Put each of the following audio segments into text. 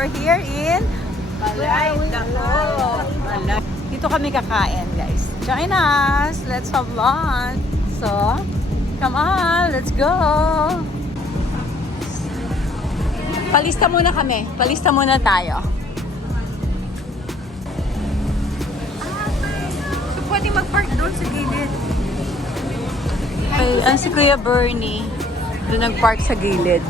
We're here in Balay Dako. Dito kami kakain, guys. Join us. Let's have lunch. So, come on. Let's go. Palista muna kami. Palista muna tayo. So, pwede mag-park doon sa gilid. Ay, ang si Kuya Bernie. Doon nag-park sa gilid.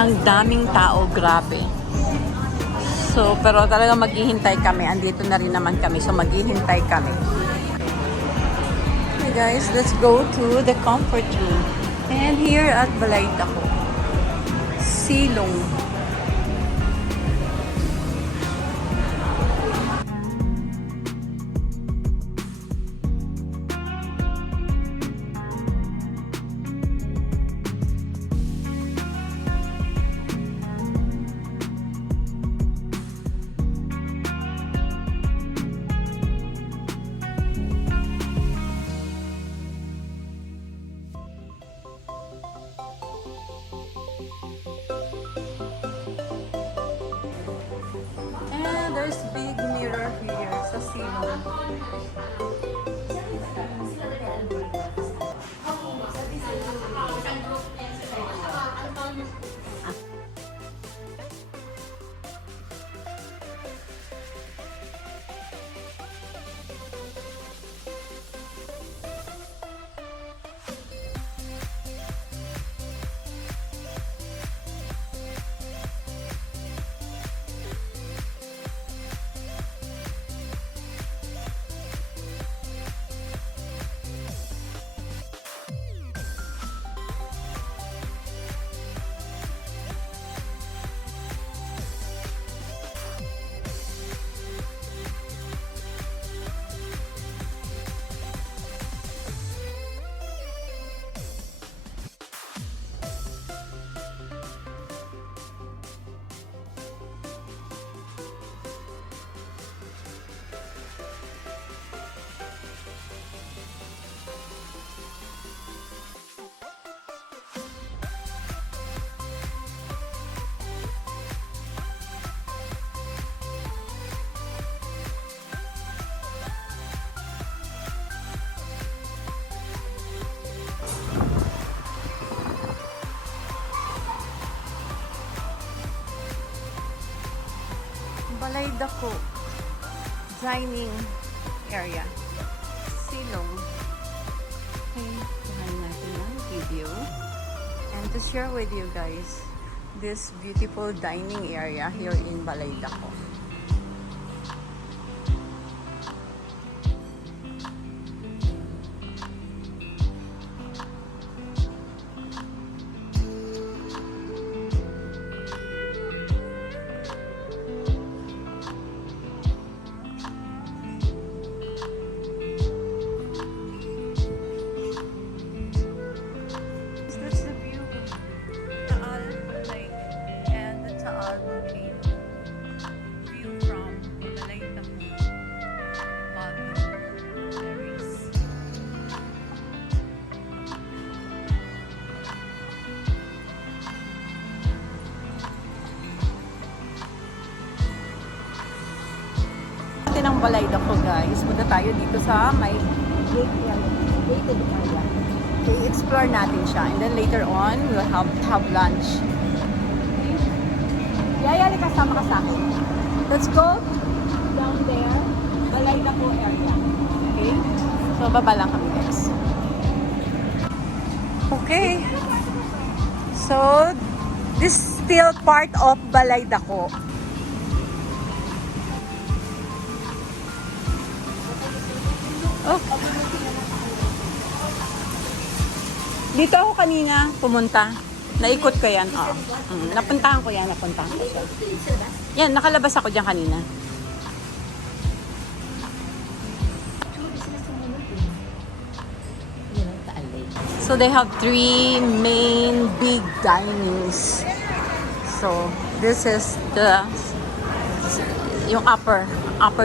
Ang daming tao, grabe. So, pero talaga maghihintay kami. Andito na rin naman kami. So, maghihintay kami. Okay guys, let's go to the comfort room. And here at Balay Dako, Silong. There's big mirror here sa silong. Balay Dako dining area. Silong. Okay, kuhain natin ang video. And to share with you guys this beautiful dining area here in Balay Dako. Ng Balay Dako, guys. Punta tayo dito sa may gated area. Okay, explore natin siya. And then later on, we'll have lunch. Okay? Yaya, kasama ka sa akin. Let's go down there. Balay Dako area. Okay? So, baba lang kami, guys. Okay. So, this is still part of Balay Dako. Oh. Dito ako kanina pumunta. Naikot ko yan. Oo. Napuntahan ko yan. Napuntahan ko siya. Yan, nakalabas ako dyan kanina. So they have 3 main big dinings. So This is yung upper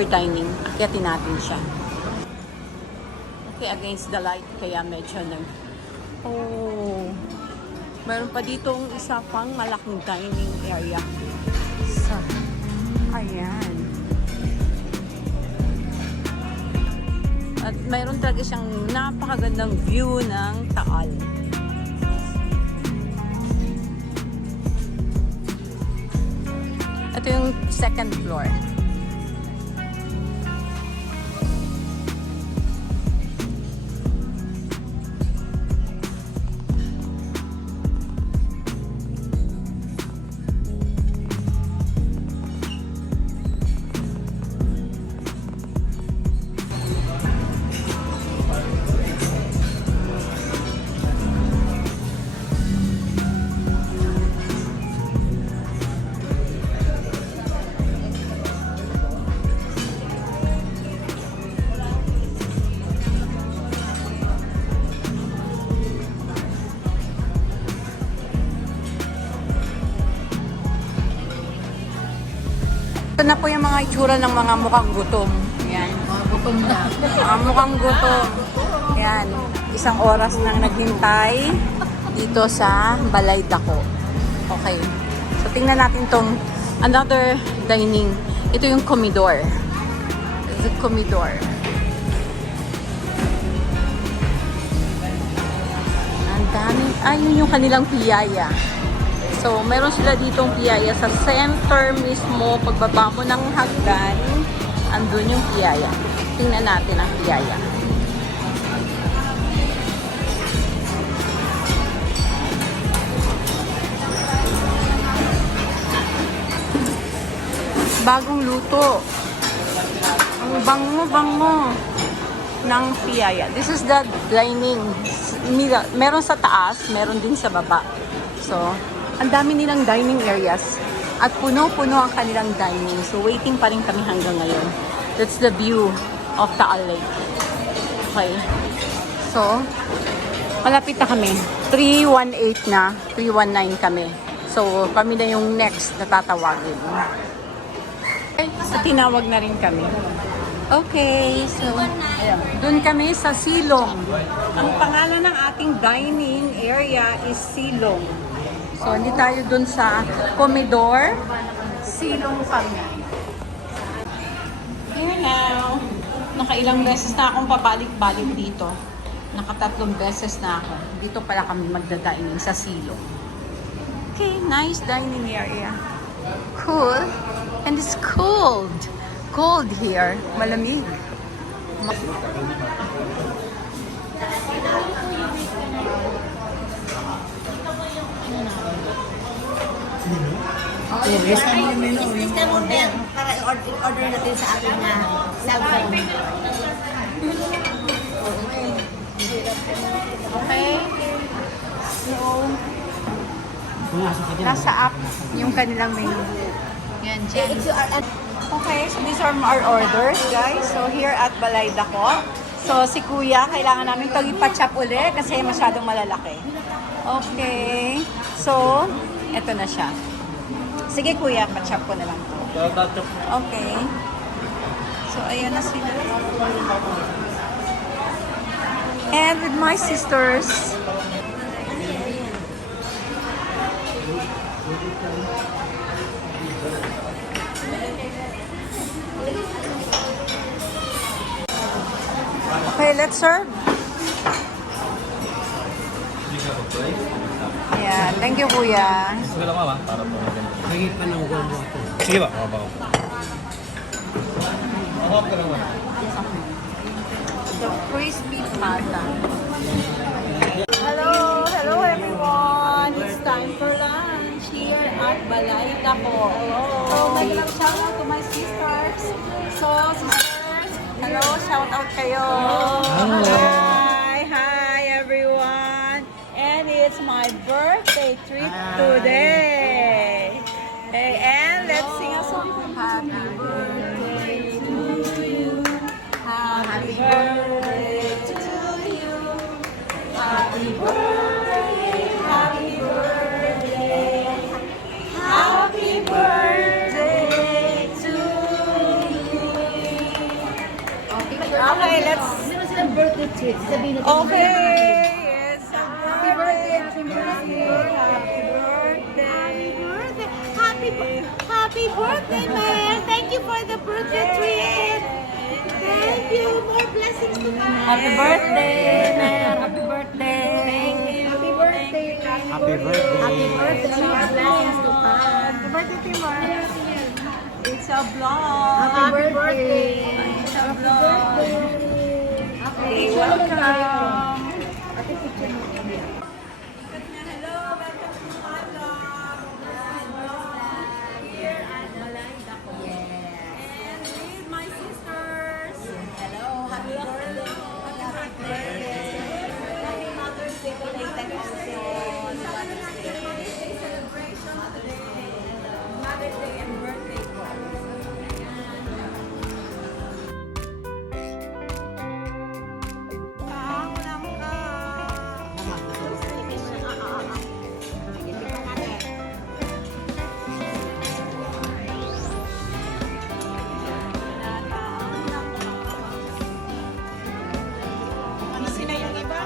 dining. Akyatin natin siya. Okay, against the light, kaya medyo meron pa ditong isa pang malaking dining area. So, ayan. At mayroon talaga siyang napakagandang view ng Taal. Ito yung second floor. Ito na po yung mga itsura ng mga mukhang gutom. Yan. Gutom na. Mga mukhang gutom. Yan. Isang oras nang naghintay dito sa Balay Dako. Okay. So, tingnan natin tong another dining. Ito yung comedor. The comedor. Ang dami. Yun yung kanilang piyaya. So, meron sila ditong piyaya sa center mismo. Pagbaba mo ng hagdan, andun yung piyaya. Tingnan natin ang piyaya. Bagong luto. Ang bango-bango ng piyaya. This is the dining. Meron sa taas, meron din sa baba. So, ang dami nilang dining areas at puno-puno ang kanilang dining. So, waiting pa rin kami hanggang ngayon. That's the view of Taal Lake. Okay. So, malapit na kami. 318 na. 319 kami. So, kami na yung next na tatawagin. Okay. So, tinawag na rin kami. Okay. So, dun kami sa Silong. Ang pangalan ng ating dining area is Silong. So, hindi tayo dun sa comedor. Silong kami. Here now. Nakailang beses na akong pabalik-balik dito. Nakatatlong beses na ako. Dito pala kami magda-dining sa Silong. Okay, nice dining area. Cool. And it's cold. Cold here. Malamig. System order para i-order natin sa ating cellphone. Okay. So, nasa app yung kanilang menu. Yan, dyan. Okay, so these are our orders, guys. So, here at Balay Dako. So, si Kuya, kailangan namin ito ipachop ulit kasi masyadong malalaki. Okay. So, eto na siya. Sige, Kuya, pa-chop ko na lang to. Okay. So, ayan na sila. And with my sisters. Okay, let's serve. Yeah, thank you, Kuya. Sige lang, mama. Para po maganda. Higit pa ng gombo ako. Sige ba? Mama ba? Mahawak ka lang, mama. The crispy pata. Hello everyone. It's time for lunch here at Balay Dako. So, may shout out to my sisters. So, sisters, hello, shout out kayo. Hi everyone. And it's my birthday treat today. Okay, and let's sing a song. Happy birthday to you. Happy birthday to you. Happy birthday, happy birthday, happy birthday. Okay, let's... Meron silang birthday treat. Sabihin natin. Okay, it's a Happy birthday, happy Happy birthday. birthday. Happy birthday, man. Thank you for the birthday treat. Thank you. More blessings to come. Happy birthday, Mayor. Happy birthday. Happy birthday. Happy birthday. Happy birthday. More blessings to come. Happy birthday, Timor. It's a vlog. Happy birthday. It's a vlog. Okay, welcome. Hello, welcome to my vlog. Here at Malayda ko. And with my sisters. Hello. Happy birthday. Happy birthday. Happy Mother's Day to Lake Extension. Mother's Day celebration today. Mother's Day and birthday ko. Paalam ka. Busy na yung iba.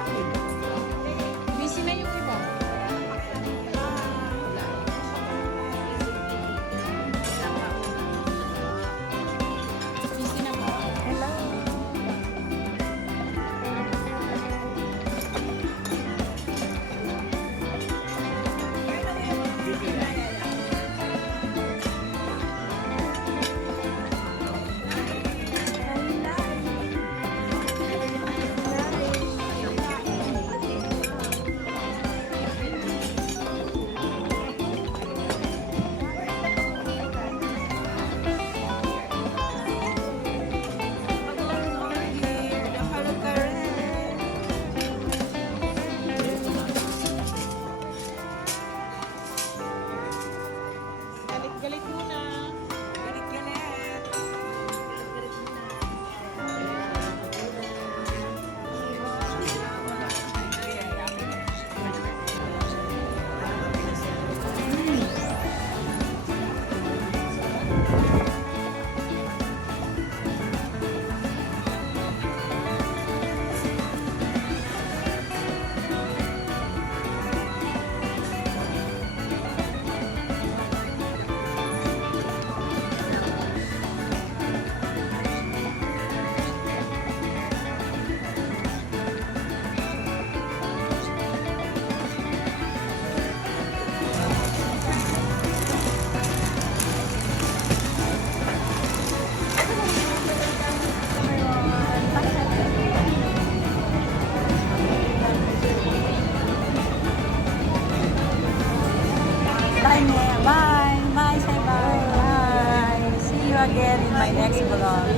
Busy na yung iba. Busy na ba? Hello. Galit muna. Galit. Bye, Mia. Bye. Bye. Say bye. Bye. See you again in my next vlog.